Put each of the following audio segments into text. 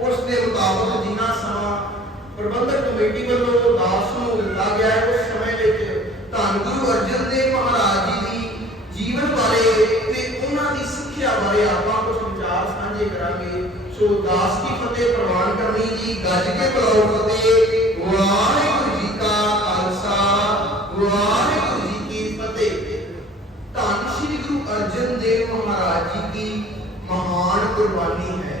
ਉਸ ਦੇ ਮੁਤਾਬਕ ਜਿੰਨਾ ਸਮਾਂ ਪ੍ਰਬੰਧਕ ਕਮੇਟੀ ਵੱਲੋਂ ਦਾਸ ਨੂੰ ਦਿੱਤਾ ਗਿਆ ਉਸ ਸਮੇਂ ਵਿੱਚ ਧੰਨ ਗੁਰੂ ਅਰਜਨ ਦੇਵ ਮਹਾਰਾਜ ਜੀ ਦੀ ਜੀਵਨ ਬਾਰੇ ਤੇ ਉਹਨਾਂ ਦੀ ਸਿੱਖਿਆ ਬਾਰੇ ਆਪਾਂ ਕੁਝ ਵਿਚਾਰ ਸਾਂਝੇ ਕਰਾਂਗੇ। ਸੋ ਦਾਸ ਦੀ ਫਤਿਹ ਪ੍ਰਵਾਨ ਕਰਨੀ ਜੀ। ਗੱਜ ਕੇ ਬੁਲਾਓ ਫਤਿਹ। ਵਾਹਿਗੁਰੂ ਜੀ ਕਾ ਖਾਲਸਾ, ਵਾਹਿਗੁਰੂ ਜੀ ਕੀ ਫਤਿਹ। ਧੰਨ ਸ਼੍ਰੀ ਗੁਰੂ ਅਰਜਨ ਦੇਵ ਮਹਾਰਾਜ ਜੀ ਦੀ ਮਹਾਨ ਕੁਰਬਾਨੀ ਹੈ।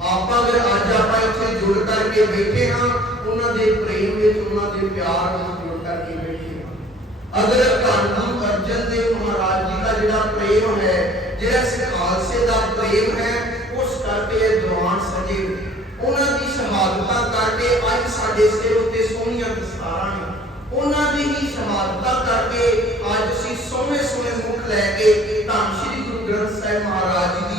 ਆਪਾਂ ਅਗਰ ਅੱਜ ਆਪਾਂ ਇੱਥੇ ਜੁੜ ਕਰਕੇ ਬੈਠੇ ਹਾਂ, ਉਹਨਾਂ ਦੇ ਪ੍ਰੇਮ ਵਿੱਚ, ਉਹਨਾਂ ਦੇ ਪਿਆਰ ਨਾਲ ਜੁੜ ਕਰਕੇ ਬੈਠੇ ਹਾਂ। ਅਗਰ ਧੰਨ ਅਰਜਨ ਦੇ ਮਹਾਰਾਜ ਜੀ ਦਾ ਜਿਹੜਾ ਪ੍ਰੇਮ ਹੈ, ਜਿਹੜਾ ਸਿਖਾਲਸੇ ਦਾ ਪ੍ਰੇਮ ਹੈ, ਉਸ ਕਰਕੇ ਇਹ ਦੀਵਾਨ ਸਜੇ ਉਹਨਾਂ ਦੀ ਸ਼ਹਾਦਤਾਂ ਕਰਕੇ ਅੱਜ ਸਾਡੇ ਸਿਰ ਉੱਤੇ ਸੋਹਣੀਆਂ ਦਸਤਾਰਾਂ ਨੇ। ਉਹਨਾਂ ਦੀ ਹੀ ਸ਼ਹਾਦਤਾਂ ਕਰਕੇ ਅੱਜ ਅਸੀਂ ਸੋਹਣੇ ਸੋਹਣੇ ਮੁਖ ਲੈ ਕੇ ਧੰਨ ਸ਼੍ਰੀ ਗੁਰੂ ਗ੍ਰੰਥ ਸਾਹਿਬ ਮਹਾਰਾਜ ਜੀ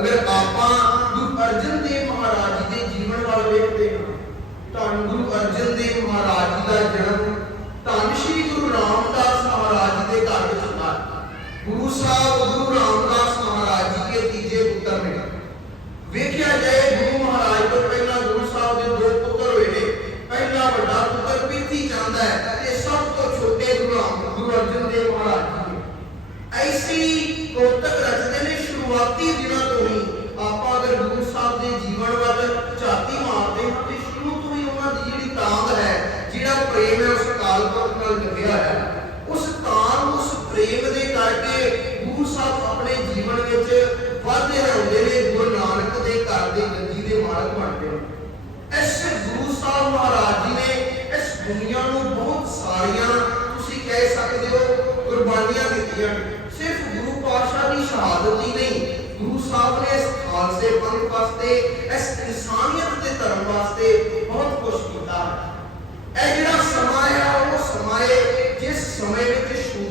ਅਗਰ ਆਪਾਂ ਗੁਰੂ ਅਰਜਨ ਦੇਵ ਮਹਾਰਾਜ ਜੀ ਦੇ ਜੀਵਨ ਵੱਲ ਵੇਖਦੇ ਹਾਂ ਤਾਂ ਗੁਰੂ ਅਰਜਨ ਦੇਵ ਮਹਾਰਾਜ ਜੀ ਦਾ ਜਨਮ ਧੰਨ ਸ਼੍ਰੀ ਗੁਰੂ ਰਾਮਦਾਸ ਮਹਾਰਾਜ ਦੇ ਘਰ ਵਿੱਚ ਹੋਇਆ ਗੁਰੂ ਸਾਹਿਬ, ਗੁਰੂ ਰਾਮ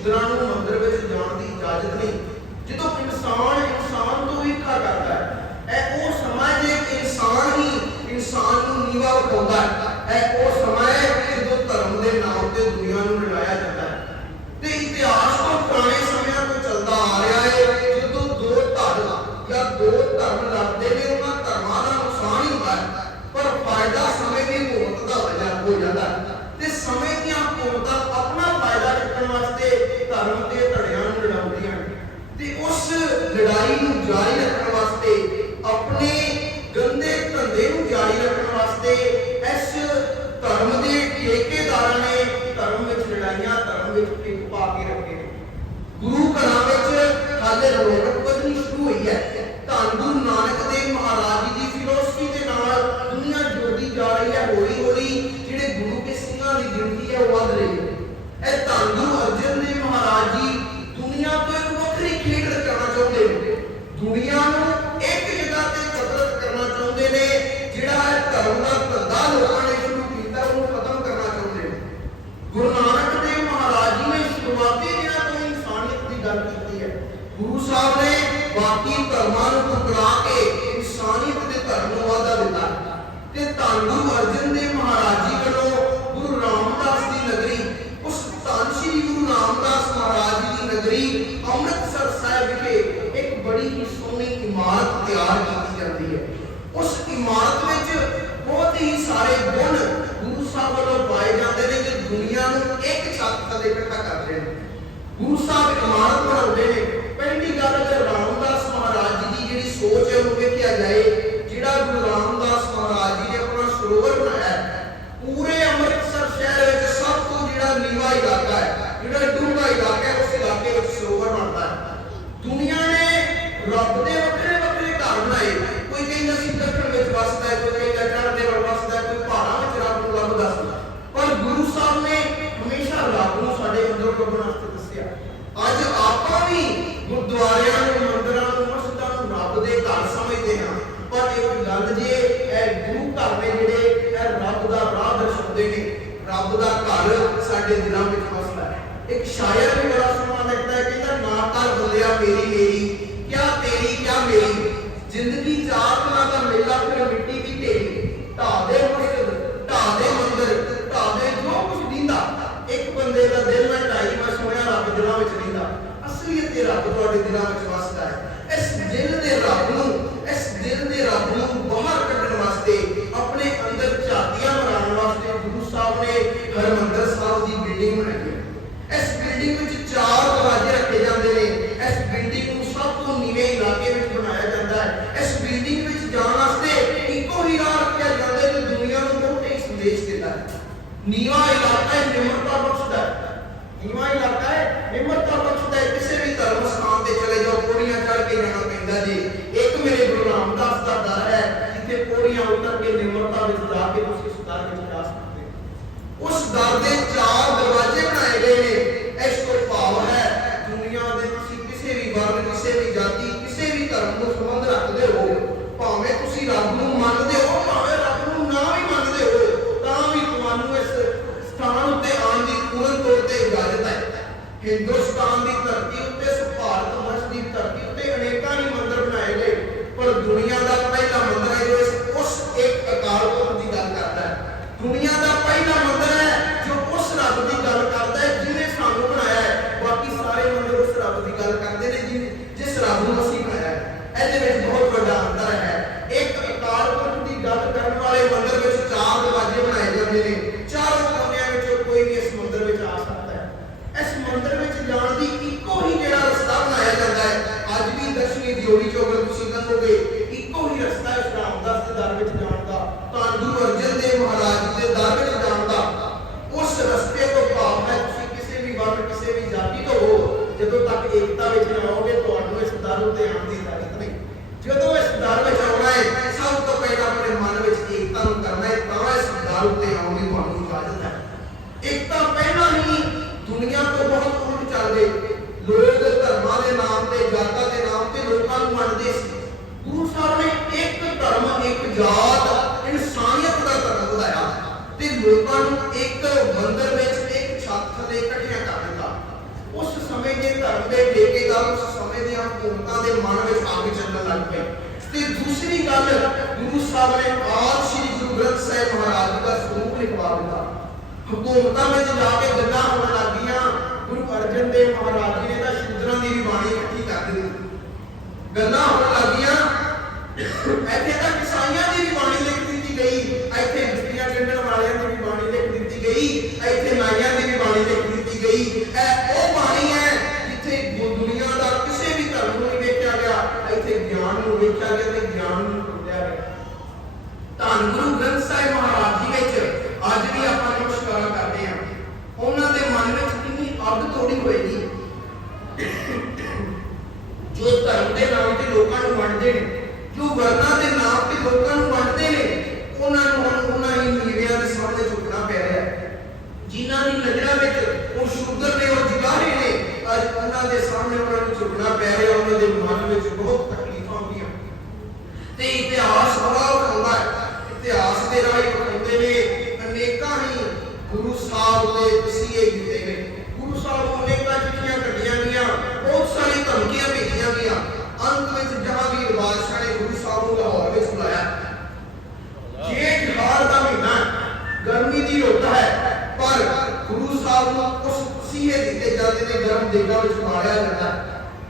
ਪੁੱਤਰਾਂ ਨੂੰ ਮੰਦਰ ਵਿੱਚ ਜਾਣ ਦੀ ਇਜਾਜ਼ਤ ਨਹੀਂ, ਜਦੋਂ ਇਨਸਾਨ ਇਨਸਾਨ ਤੋਂ ਹੀ ਘਰ ਕਰਦਾ ਹੈ, ਇਹ ਉਹ ਸਮਾਂ ਹੈ ਕਿ ਇਨਸਾਨ ਹੀ ਇਨਸਾਨ ਨੂੰ ਨੀਵਾ ਉਠਾਉਂਦਾ ਹੈ, ਇਹ ਉਹ ਸਮਾਂ ਹੈ ਧਰਮ ਤੇ ਧੜਿਆਂ ਨੂੰ ਲੜਾਉਂਦੀਆਂ ਤੇ ਉਸ ਲੜਾਈ ਨੂੰ ਜਾਰੀ ਰੱਖਣ ਜਾਂਦੀ ਹੈ। ਉਸ ਇਮਾਰਤ ਵਿੱਚ ਬਹੁਤ ਹੀ ਸਾਰੇ ਗੁਣ ਗੁਰੂ ਸਾਹਿਬ ਵੱਲੋਂ ਪਾਏ ਜਾਂਦੇ ਨੇ ਜੋ ਦੁਨੀਆ ਨੂੰ ਇੱਕ ਛੱਤ ਥੱਲੇ ਇਕੱਠਾ ਕਰਦੇ ਨੇ। ਗੁਰੂ ਸਾਹਿਬ ਇਮਾਰਤ ਬਣਾਉਂਦੇ ਨੇ। ਪਹਿਲੀ ਗੱਲ ਅਗਰ ਰਾਮਦਾਸ ਮਹਾਰਾਜ ਜੀ ਦੀ ਜਿਹੜੀ ਸੋਚ ਹੈ ਉਹਨੂੰ ਵੇਖਿਆ ਜਾਏ ਕਰਦਾ ਹੈ। ਹਿੰਮਤ ਦਾ ਬਖਸ਼ਦਾ ਹੈ। ਕਿਸੇ ਵੀ ਧਰਮ ਸਥਾਨ ਤੇ ਚਲੇ ਜਾਓ, ਪੌੜੀਆਂ ਚੜ ਕੇ ਜਾਣਾ ਪੈਂਦਾ ਜੀ। ਇੱਕ ਮੇਰੇ ਗੁਰੂ ਰਾਮਦਾਸ ਦਾ ਦਰ ਹੈ, ਜਿੱਥੇ ਪੌੜੀਆਂ ਉਤਰ ਕੇ ਨਿਮਰਤਾ ਵਿੱਚ ਜਾ ਕੇ ਤੁਸੀਂ ਸੁਧਾਰ ਵਿੱਚ ਜਾ ਸਕਦੇ ਉਸ ਦਰ ਦੇ ਕਿ ਧਰਮ ਦੇ ਠੇਕੇਦਾਰ ਉਸ ਸਮੇਂ ਦੀਆਂ ਹਕੂਮਤਾਂ ਦੇ ਮਨ ਵਿੱਚ ਆ ਕੇ ਚੱਲਣ ਲੱਗ ਪਿਆ ਤੇ ਦੂਸਰੀ ਗੱਲ, ਗੁਰੂ ਸਾਹਿਬ ਨੇ ਆਲ ਸ੍ਰੀ ਗੁਰੂ ਗ੍ਰੰਥ ਸਾਹਿਬ ਮਹਾਰਾਜ ਦਾ ਸਰੂਪ ਲਿਖਵਾ ਦਿੱਤਾ। ਹਕੂਮਤਾਂ ਵਿੱਚ ਜਾ ਕੇ ਗੱਲਾਂ ਹੋਣ ਲੱਗੀਆਂ ਗੁਰੂ ਅਰਜਨ ਦੇਵ ਮਹਾਰਾਜ ਜੀ ਨੇ ਤਾਂ ਸ਼ੂਦਰਾਂ ਦੀ ਬਾਣੀ ਇਕੱਠੀ ਕਰ ਦਿੱਤੀ। ਗੱਲਾਂ ਹੋਣ ਲੱਗੀਆਂ ਇੱਥੇ ਤਾਂ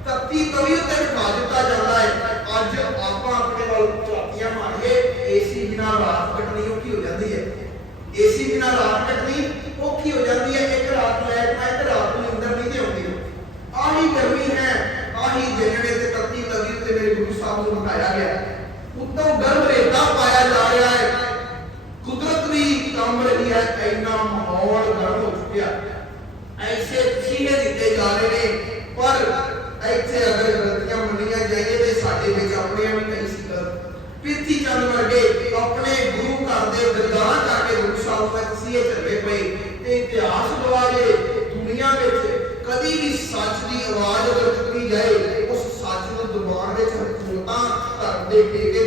ਧਰਤੀ ਤਵੀ ਉੱਤੇ ਬਿਠਾ ਦਿੱਤਾ ਜਾਂਦਾ ਹੈ। ਅੱਜ ਆਪਾਂ ਆਪਣੇ ਵੱਲ ਪਿੱਥੀ ਚੰਦ ਵਰਗੇ ਆਪਣੇ ਗੁਰੂ ਘਰ ਦੇ ਦਰਗਾਹ ਜਾ ਕੇ ਗੁਰੂ ਸਾਹਿਬ ਦਾ ਤਸੀਹੇ ਚੱਲੇ ਪਏ ਤੇ ਇਤਿਹਾਸ ਗਵਾਏ ਦੁਨੀਆ ਵਿੱਚ ਕਦੀ ਵੀ ਸੱਚ ਦੀ ਆਵਾਜ਼ ਅਗਰ ਚੁੱਕੀ ਜਾਏ ਉਸ ਸੱਚ ਨੂੰ ਦਿਮਾਗ ਵਿੱਚ ਖੋਤਾ ਧਰਮ ਦੇ ਟੇਕੇ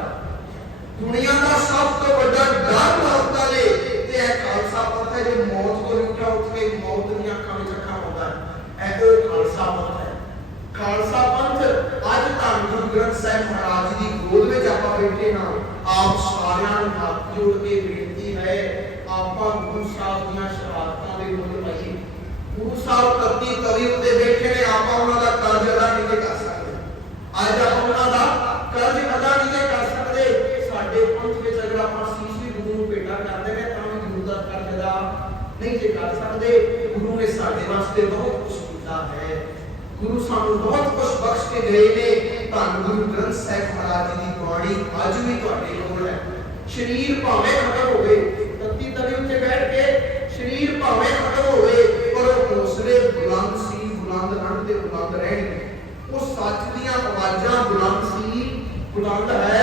ਦੁਨੀਆ ਦਾ ਸਭ ਤੋਂ ਵੱਡਾ ਡਰ ਮੌਤ ਦਾ ਲੇ ਤੇ ਇਹ ਖਾਲਸਾ ਪੰਥ ਹੈ ਜੇ ਮੌਤ ਤੋਂ ਉੱਠਾ ਉੱਠ ਕੇ ਮੌਤ ਦੀਆਂ ਅੱਖਾਂ ਵਿੱਚ ਅੱਖਾਂ ਪਾਉਂਦਾ ਹੈ ਇਹ ਉਹ ਖਾਲਸਾ ਪੰਥ ਹੈ ਖਾਲਸਾ ਪੰਥ ਅੱਜ ਧੰਨ ਗੁਰੂ ਗ੍ਰੰਥ ਸਾਹਿਬ ਮਹਾਰਾਜ ਦੀ ਗੋਦ ਵਿੱਚ ਆਪਾਂ ਬੈਠੇ ਹਾਂ ਆਪ ਸਾਰਿਆਂ ਨੂੰ ਹੱਥ ਜੋੜ ਕੇ ਬੇਨਤੀ ਹੈ ਆਪਾਂ ਗੁਰੂ ਸਾਹਿਬ ਦੀਆਂ ਸ਼ਹਾਦਤਾਂ ਦੇ ਮੁੱਲ ਪਾਈਏ ਗੁਰੂ ਸਾਹਿਬ ਤੱਤੀ ਤਵੀ ਉੱਤੇ ਬੈਠੇ ਨੇ ਆਪਾਂ ਉਹਨਾਂ ਦਾ ਕਰਜ਼ ਅਦਾ ਨਹੀਂ ਕਰ ਸਕਦੇ ਅੱਜ ਆਪਾਂ ਉਹਨਾਂ ਦਾ ਕਰਜ਼ ਅਦਾ ਨਹੀਂ ਕਰ ਸਕਦੇ ਸਾਡੇ ਪੰਥ ਵਿੱਚ ਅਗਰ ਆਪਾਂ ਸੀਸ ਵੀ ਗੁਰੂ ਨੂੰ ਭੇਟਾ ਕਰਦੇ ਨੇ ਤਾਂ ਵੀ ਗੁਰੂ ਦਾ ਕਰਜ਼ ਅਦਾ ਨਹੀਂ ਜੇ ਕਰ ਸਕਦੇ ਗੁਰੂ ਨੇ ਸਾਡੇ ਵਾਸਤੇ ਬਹੁਤ ਕੁਝ ਕੀਤਾ ਹੈ ਗੁਰੂ ਸਾਨੂੰ ਬਹੁਤ ਕੁਝ ਬਖਸ਼ ਕੇ ਗਏ ਨੇ। ਧੰਨ ਗੁਰੂ ਗ੍ਰੰਥ ਸਾਹਿਬ ਮਹਾਰਾਜ ਜੀ ਦੀ ਬਾਣੀ ਅੱਜ ਵੀ ਤੁਹਾਡੇ ਕੋਲ ਹੈ। ਸਰੀਰ ਭਾਵੇਂ ਖਤਮ ਹੋਵੇ, ਤੱਤੀ ਤਵੀ ਉੱਤੇ ਬੈਠ ਕੇ ਸਰੀਰ ਭਾਵੇਂ ਖਤਮ ਹੋਵੇ, ਪਰ ਉਹ ਹੌਸਲੇ ਬੁਲੰਦ ਸੀ, ਬੁਲੰਦ ਰਹਿਣ ਤੇ ਬੁਲੰਦ ਰਹਿਣਗੇ। ਉਹ ਸੱਚ ਦੀਆਂ ਆਵਾਜ਼ਾਂ ਬੁਲੰਦ ਸੀ, ਬੁਲੰਦ ਹੈ।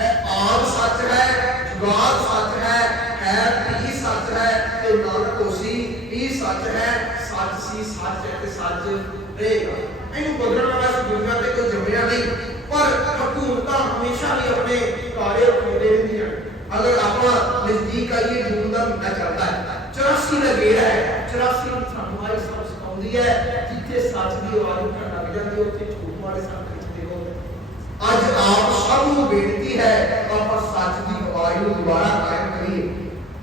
ਰਹਿਣਗੇ ਇਹ ਸੱਚ ਹੈ ਜੁਗਾਦ ਸੱਚ ਹੈ ਹੈ ਵੀ ਸੱਚ ਹੈ ਤੇ ਨਾਨਕ ਹੋਸੀ ਵੀ ਸੱਚ ਹੈ, ਸੱਚ ਸੀ, ਸੱਚ ਹੈ ਤੇ ਸੱਚ ਰਹੇਗਾ ਇਹਨੂੰ ਬਦਲਣ ਵਾਲਾ ਇਸ ਦੁਨੀਆ ਤੇ ਕੋਈ ਜੰਮਿਆ ਨਹੀਂ, ਪਰ ਹਕੂਮਤਾਂ ਹਮੇਸ਼ਾ ਹੀ ਆਪਣੇ ਕਾਰੇ ਰੱਖਦੇ ਰਹਿੰਦੀਆਂ ਅਗਰ ਆਪਾਂ ਨਜ਼ਦੀਕ ਆਈਏ ਜੂਨ ਦਾ ਮਹੀਨਾ ਚੱਲਦਾ ਹੈ। 84 ਦਾ ਗੇੜਾ ਹੈ। 84 ਨੂੰ ਸਾਨੂੰ ਆਈ ਸਭ ਸਿਖਾਉਂਦੀ ਹੈ, ਜਿੱਥੇ ਸੱਚ ਦੀ ਆਵਾਜ਼ ਉੱਠਣ ਲੱਗ ਜਾਂਦੀ ਉੱਥੇ ਝੂਠ ਵਾਲੇ ਸਭ ਖਿੱਚਦੇ ਹੋ। ਅੱਜ ਆਪ ਸਭ ਨੂੰ ਬੇਨਤੀ ਹੈ ਆਪਾਂ ਸੱਚ ਦੀ ਆਵਾਜ਼ ਨੂੰ ਦੁਬਾਰਾ ਕਾਇਮ ਕਰੀਏ।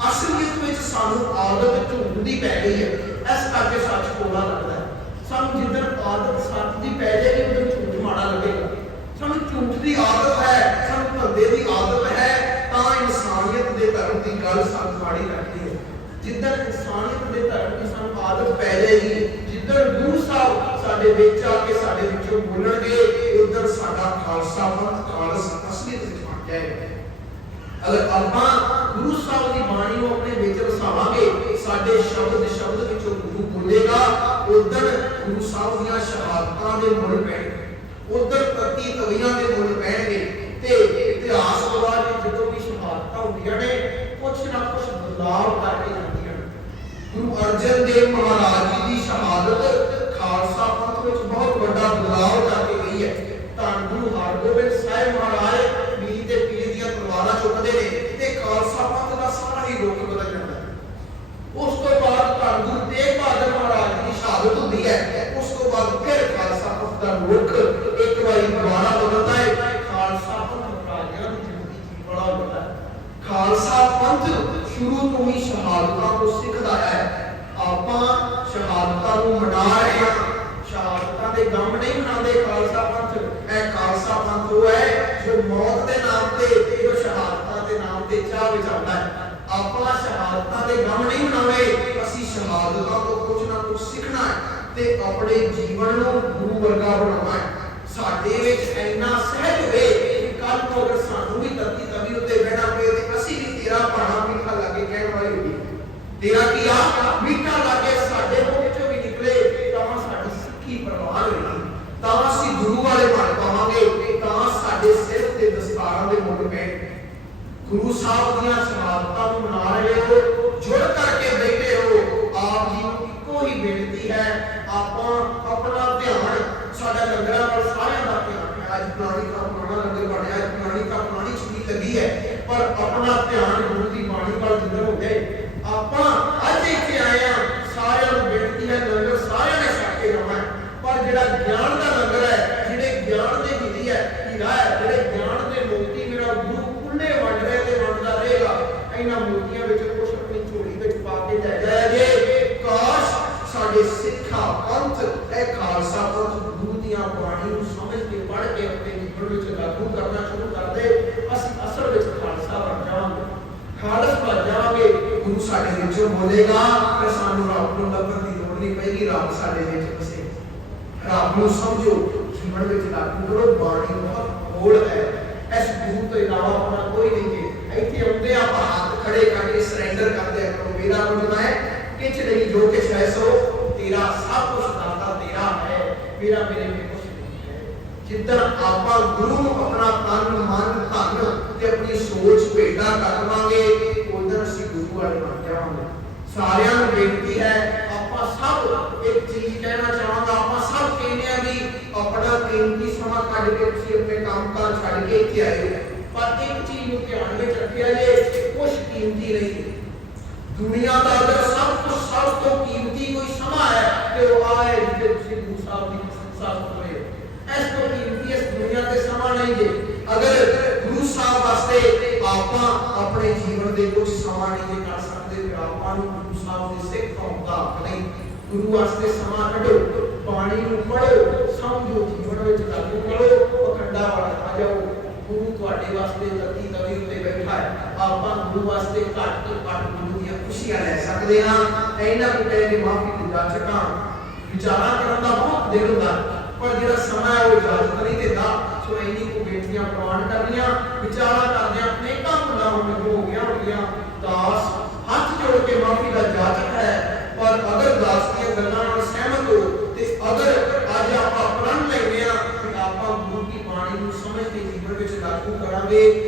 ਅਸਲੀਅਤ ਵਿੱਚ ਸਾਨੂੰ ਆਦਤ ਝੂਠ ਦੀ ਪੈ ਗਈ ਹੈ। ਇਸ ਕਰਕੇ ਸੱਚ ਕੋਲਾ ਲੱਗਦਾ ਹੈ। ਸਾਨੂੰ ਜਿੱਦਣ ਆਦਤ ਸੱਚ ਦੀ ਪੈ ਜਾਏਗੀ, ਉਦੋਂ ਝੂਠ ਮਾੜਾ ਲੱਗੇਗਾ। ਸਾਨੂੰ ਝੂਠ ਦੀ ਆਦਤ ਹੈ, ਸਾਨੂੰ ਧੰਦੇ ਦੀ ਆਦਤ ਹੈ, ਤਾਂ ਇਨਸਾਨੀਅਤ ਦੇ ਧਰਮ ਦੀ ਗੱਲ ਸਾਨੂੰ ਮਾੜੀ ਲੱਗਦੀ ਹੈ। ਜਿੱਦਣ ਇਨਸਾਨੀਅਤ ਦੇ ਧਰਮ ਦੀ ਸਾਨੂੰ ਆਦਤ ਪੈ ਜਾਏਗੀ, ਜਿੱਦਣ ਗੁਰੂ ਸਾਹਿਬ ਸਾਡੇ ਵਿੱਚ ਆ ਕੇ ਸਾਡੇ ਵਿੱਚੋਂ ਬੋਲਣਗੇ, ਉਦੋਂ ਸਾਡਾ ਖਾਲਸਾ ਪੰਥ, ਖਾਲਸ ਅਸਲੀਅਤ ਵਿੱਚ ਬਣ ਜਾਏਗਾ ਅਗਰ ਆਪਾਂ ਗੁਰੂ ਸਾਹਿਬ ਦੀ ਬਾਣੀ ਨੂੰ ਆਪਣੇ ਵਿੱਚ ਵਸਾਵਾਂਗੇ ਸਾਡੇ ਸ਼ਬਦ ਸ਼ਬਦ ਵਿੱਚੋਂ ਗੁਰੂ ਬੋਲੇਗਾ ਉਦੋਂ ਗੁਰੂ ਸਾਹਿਬ ਦੀਆਂ ਸ਼ਹਾਦਤਾਂ ਦੇ ਮੁੱਲ ਪੈਣਗੇ ਉਦੋਂ ਪ੍ਰਤੀ ਤਵੀਆਂ ਦੇ ਮੁੱਲ ਪੈਣਗੇ ਤੇ ਇਤਿਹਾਸ ਗਵਾਹ ਨੇ ਜਦੋਂ ਵੀ ਸ਼ਹਾਦਤਾਂ ਹੁੰਦੀਆਂ ਨੇ ਕੁਛ ਨਾ ਕੁਛ ਬਦਲਾਵ ਕਰਕੇ ਜਾਂਦੀਆਂ ਨੇ ਗੁਰੂ ਅਰਜਨ ਦੇਵ ਮਹਾਰਾਜ ਜੀ ਦੀ ਸ਼ਹਾਦਤ ਖਾਲਸਾ ਪੰਥ ਵਿੱਚ ਬਹੁਤ ਵੱਡਾ ਬਦਲਾਅ ਕਰਕੇ ਗਈ ਹੈ ਧੰਨ ਗੁਰੂ ਹਰਗੋਬਿੰਦ ਸਾਹਿਬ ਮਹਾਰਾਜ ਮੀਰ ਦੇ ਪੀਰ ਦੀਆਂ ਤਲਵਾਰਾਂ ਚੁੱਕਦੇ ਨੇ ਤੇ ਖਾਲਸਾ ਪੰਥ ਦਾ ਸਾਰਾ ਹੀ ਰੁਖ ਬਦਲ ਜਾਂਦਾ ਹੈ ਉਸ ਤੋਂ ਬਾਅਦ ਧੰਨ ਗੁਰੂ ਤੇਗ ਬਹਾਦਰ ਮਹਾਰਾਜ ਦੀ ਸ਼ਹਾਦਤ ਹੁੰਦੀ ਹੈ ਉਸ ਤੋਂ ਬਾਅਦ ਫਿਰ ਖਾਲਸਾ ਪੰਥ ਦਾ ਰੁਖ ਇੱਕ ਵਾਰੀ ਦੁਬਾਰਾ ਬਦਲਦਾ ਹੈ ਖਾਲਸਾ ਪੰਥ ਮਹਾਰਾਜਾਂ ਦੀ ਜ਼ਿੰਦਗੀ ਚ ਬੜਾ ਵੱਡਾ ਹੈ ਖਾਲਸਾ ਪੰਥ ਸ਼ੁਰੂ ਤੋਂ ਹੀ ਸ਼ਹਾਦਤਾਂ ਤੋਂ ਸਿੱਖਦਾ ਹੈ ਆਪਾਂ ਸ਼ਹਾਦਤਾਂ ਨੂੰ ਮਨਾ ਰਹੇ ਹਾਂ ਸ਼ਹਾਦਤਾਂ ਦੇ ਗਮ ਨਹੀਂ ਮਨਾਉਂਦੇ ਖਾਲਸਾ ਪੰਥ ਇਹ ਖਾਲਸਾ ਪੰਥ ਉਹ ਹੈ ਜੋ ਮੌਤ ਦੇ ਨਾਮ ਤੇ ਜੋ ਸ਼ਹਾਦਤਾਂ ਦੇ ਨਾਮ ਤੇ ਚਾਹ ਵਿਚਾਰਦਾ ਹੈ ਆਪਾਂ ਸ਼ਹਾਦਤਾਂ ਦੇ ਗਮ ਨਹੀਂ ਮਨਾਉਂਦੇ ਅਸੀਂ ਸ਼ਹਾਦਤਾਂ ਤੋਂ ਕੁਝ ਨਾ ਕੁਝ ਸਿੱਖਣਾ ਹੈ ਤੇ ਆਪਣੇ ਜੀਵਨ ਨੂੰ ਗੁਰੂ ਵਰਗਾ ਬਣਾਉਣਾ ਹੈ ਸਾਡੇ ਵਿੱਚ ਇੰਨਾ ਸਹਿਜ ਹੋਵੇ ਕਿ ਕੱਲ ਨੂੰ ਅਗਰ ਸਾਨੂੰ ਵੀ ਧਰਤੀ ਤਵੀ ਉੱਤੇ ਬਹਿਣਾ ਪਏ ਤੇ ਅਸੀਂ ਵੀ ਤੇਰਾ ਭਾਣਾ ਮਿੱਠਾ ਲਾਗੇ ਕਹਿਣ ਵਾਲੇ ਹੋਈਏ ਤੇਰਾ ਕੀ ਆ ਮਿੱਠਾ ਲਾਗੇ ਸਾਡੇ ਮੂੰਹ ਵਿੱਚੋਂ ਵੀ ਨਿਕਲੇ ਤਾਂ ਸਾਡੀ ਸਿੱਖੀ ਪ੍ਰਵਾਨ ਹੋਏਗੀ ਤਾਂ ਅਸੀਂ ਗੁਰੂ ਵਾਲੇ ਬਣ ਪਾਵਾਂਗੇ ਤਾਂ ਸਾਡੇ ਸਿਰ ਤੇ ਦਸਤਾਰਾਂ ਦੇ ਮੁੱਢ ਪੈਣਗੇ ਗੁਰੂ ਸਾਹਿਬ ਦੀਆਂ ਸ਼ਹਾਦਤਾਂ ਨੂੰ ਮਨਾ ਰਹੇ ਹੋ ਜੁੜ ਕਰਕੇ ਬੈਠੇ ਹੋ ਆਪ ਜੀ ਨੂੰ ਇੱਕੋ ਹੀ ਬੇਨਤੀ ਹੈ ਆਪਾਂ ਆਪਣਾ ਧਿਆਨ ਸਾਡਾ ਲੰਗਰਾਂ ਵੱਲ ਸਾਰਿਆਂ ਦਾ ਧਿਆਨ ਹੈ ਅੱਜ ਪੁਰਾਣੀ ਦਾ ਪੁਰਾਣਾ ਲੰਗਰ ਬਣਿਆ ਹੈ ਪੁਰਾਣੀ ਦਾ ਪੁਰਾਣੀ ਛੁੱਟੀ ਹੈ ਪਰ ਆਪਣਾ ਧਿਆਨ ਗੁਰੂ ਦੀ ਬਾਣੀ ਵੱਲ ਜਿੱਧਰ ਹੋ ਜਾਏ ਆਪਾਂ ਅੱਜ ਇੱਥੇ ਆਏ ਆ ਸਾਰਿਆਂ ਨੂੰ ਬੇਨਤੀ ਹੈ ਲੰਗਰ ਸਾਰਿਆਂ ਨੇ ਛਕ ਕੇ ਜਾਣਾ ਹੈ। ਪਰ ਜਿਹੜਾ ਗਿਆਨ ਦਾ ਲੰਗਰ ਹੈ ਜਿਹੜੇ ਗਿਆਨ ਦੇ ਵਿਧੀ ਹੈ ਹੀਰਾ ਹੈ ਜਿਹੜੇ ਗਿਆਨ ਦੇ ਮੋਤੀ ਮੇਰਾ ਗੁਰੂ ਖੁੱਲੇ ਵੰਡ ਰਿਹਾ ਤੇ ਵੰਡਦਾ ਰਹੇਗਾ ਇਹਨਾਂ ਮੋਤੀਆਂ ਵਿੱਚ ਕੁਛ ਆਪਣੀ ਝੋਲੀ ਵਿੱਚ ਪਾ ਕੇ ਲੈ ਜਾਇਆ ਜੇ ਕਾਸ਼ ਸਾਡੇ ਸਿੱਖਾ ਪੰਥ ਇਹ ਖਾਲਸਾ ਪੰਥ ਗੁਰੂ ਦੀਆਂ ਬਾਣੀ ਨੂੰ ਸਮਝ ਕੇ ਪੜ੍ਹ ਕੇ ਆਪਣੇ ਜੀਵਨ ਵਿੱਚ ਲਾਗੂ ਕਰਨਾ ਸ਼ੁਰੂ ਕਰ ਦੇ ਅਸੀਂ ਅਸਲ ਵਿੱਚ ਖਾਲਸਾ ਬਣ ਜਾਵਾਂਗੇ ਖਾਲਸ ਬਣ ਜਾਵਾਂਗੇ ਗੁਰੂ ਸਾਡੇ ਵਿੱਚੋਂ ਬੋਲੇਗਾ ਤੇ ਸਾਨੂੰ ਰੱਬ ਨੂੰ ਲੱਭਣ ਦੀ ਲੋੜ ਨਹੀਂ ਪਏਗੀ ਰੱਬ ਸਾਡੇ ਵਿੱਚ ਵਸੇ। ਰੱਬ ਨੂੰ ਸਮਝੋ, ਜੀਵਨ ਵਿੱਚ ਲਾਗੂ ਕਰੋ ਬਾਣੀ ਬਹੁਤ ਮੋੜ ਹੈ। ਇਸ ਗੁਰੂ ਤੋਂ ਇਲਾਵਾ ਆਪਣਾ ਕੋਈ ਨਹੀਂ ਹੈ। ਇੱਥੇ ਆਉਂਦੇ ਆਪਾਂ ਹੱਥ ਖੜੇ ਕਰਕੇ ਸਰੈਂਡਰ ਕਰਦੇ ਆ ਮੇਰਾ ਕੁਝ ਮੈਂ ਕਿਛ ਨਹੀਂ, ਜੋ ਕਿਛ ਹੈ ਸੋ ਤੇਰਾ ਸਭ ਕੁਝ ਦਾਤਾ ਤੇਰਾ ਹੈ। ਮੇਰਾ ਮੇਰੇ ਵਿੱਚ ਕੁਝ ਨਹੀਂ ਹੈ। ਜਿੱਦਣ ਆਪਾਂ ਗੁਰੂ ਨੂੰ ਆਪਣਾ ਤਨ, ਮਨ, ਧਨ ਤੇ ਆਪਣੀ ਸੋਚ ਭੇਟਾ ਕਰ ਦਵਾਂਗੇ ਉਦੋਂ ਅਸੀਂ ਗੁਰੂ ਵਾਲੇ ਬਣ ਜਾਵਾਂਗੇ ਸਾਰਿਆਂ ਨੂੰ ਬੇਨਤੀ ਹੈ ਆਪਾਂ ਸਭ ਇੱਕ ਚੀਜ਼ ਕਹਿਣਾ ਚਾਹਾਂਗਾ ਆਪਾਂ ਸਭ ਕਹਿੰਦੇ ਆ ਵੀ ਆਪਣਾ ਕੀਮਤੀ ਸਮਾਂ ਕੱਢ ਕੇ ਤੁਸੀਂ ਆਪਣੇ ਕੰਮ ਕਾਰ ਛੱਡ ਕੇ ਇੱਥੇ ਆਏ ਹੋ ਪਰ ਇੱਕ ਚੀਜ਼ ਨੂੰ ਧਿਆਨ ਵਿੱਚ ਰੱਖਿਆ ਜੇ ਕੁਝ ਕੀਮਤੀ ਨਹੀਂ ਹੈ ਦੁਨੀਆ ਦਾ ਅਗਰ ਸਭ ਤੋਂ ਸਭ ਤੋਂ ਕੀਮਤੀ ਕੋਈ ਸਮਾਂ ਹੈ ਤੇ ਉਹ ਆਏ ਜਿਹਦੇ ਤੁਸੀਂ ਗੁਰੂ ਸਾਹਿਬ ਦੀ ਸੰਸਾਰ ਹੋਏ ਹੋ ਇਸ ਤੋਂ ਕੀਮਤੀ ਇਸ ਦੁਨੀਆ ਤੇ ਸਮਾਂ ਨਹੀਂ ਜੇ ਅਗਰ ਗੁਰੂ ਸਾਹਿਬ ਵਾਸਤੇ ਆਪਾਂ ਆਪਣੇ ਜੀਵਨ ਦੇ ਕੁਝ ਸਮਾਂ ਨਹੀਂ ਜੇ ਕਰ ਸਕਦੇ ਤੇ ਆਪਾਂ ਨੂੰ ਗੁਰੂ ਸਾਹਿਬ ਦੇ ਸਿੱਖ ਹੋਣ ਦਾ ਹੱਕ ਨਹੀਂ ਗੁਰੂ ਵਾਸਤੇ ਸਮਾਂ ਕੱਢੋ, ਬਾਣੀ ਨੂੰ ਪੜ੍ਹੋ, ਸਮਝੋ, ਜੀਵਨ ਵਿੱਚ ਲਾਗੂ ਕਰੋ ਅਖੰਡਾ ਵਾਲਾ ਆ ਜਾਓ। ਗੁਰੂ ਤੁਹਾਡੇ ਵਾਸਤੇ ਲੱਤੀ ਤਵੀ ਉੱਤੇ ਬੈਠਾ ਹੈ। ਆਪਾਂ ਗੁਰੂ ਵਾਸਤੇ ਘੱਟ ਤੋਂ ਘੱਟ ਗੁਰੂ ਦੀਆਂ ਖੁਸ਼ੀਆਂ ਲੈ ਸਕਦੇ ਹਾਂ। ਇਹਨਾਂ ਨੂੰ ਕਹਿੰਦੇ ਮਾਫੀ ਦੀ ਜਾਚਕਾਂ ਵਿਚਾਰਾਂ ਕਰਨ ਦਾ ਬਹੁਤ ਦਿਲ ਹੁੰਦਾ, ਪਰ ਜਿਹੜਾ ਸਮਾਂ ਹੈ ਉਹ ਇਜਾਜ਼ਤ ਨਹੀਂ ਦਿੰਦਾ। ਸੋ ਇੰਨੀ ਕੋ ਬੇਟੀਆਂ ਪ੍ਰਵਾਨ ਕਰਨੀਆਂ ਵਿਚਾਰਾਂ ਕਰਦਿਆਂ ਅਨੇਕਾਂ ਭੁੱਲਾਂ ਹੁਣ ਹੋ ਗਿਆ ਹੋਣਗੀਆਂ ਦਾਸ ਹੱਥ ਜੋੜ ਕੇ ਮਾਫੀ ਦਾ ਜਾਚਕ ਹੈ ਪਰ ਅਗਰ ਦਾਸ ਦੀਆਂ ਗੱਲਾਂ ਨਾਲ ਸਹਿਮਤ ਹੋ ਤੇ ਅਗਰ ਅੱਜ ਆਪਾਂ ਪ੍ਰਣ ਲੈਂਦੇ ਆ ਕਿ ਆਪਾਂ ਗੁਰੂ ਦੀ ਬਾਣੀ ਨੂੰ ਸਮਝ ਕੇ ਜੀਵਨ ਵਿੱਚ ਲਾਗੂ ਕਰਾਂਗੇ।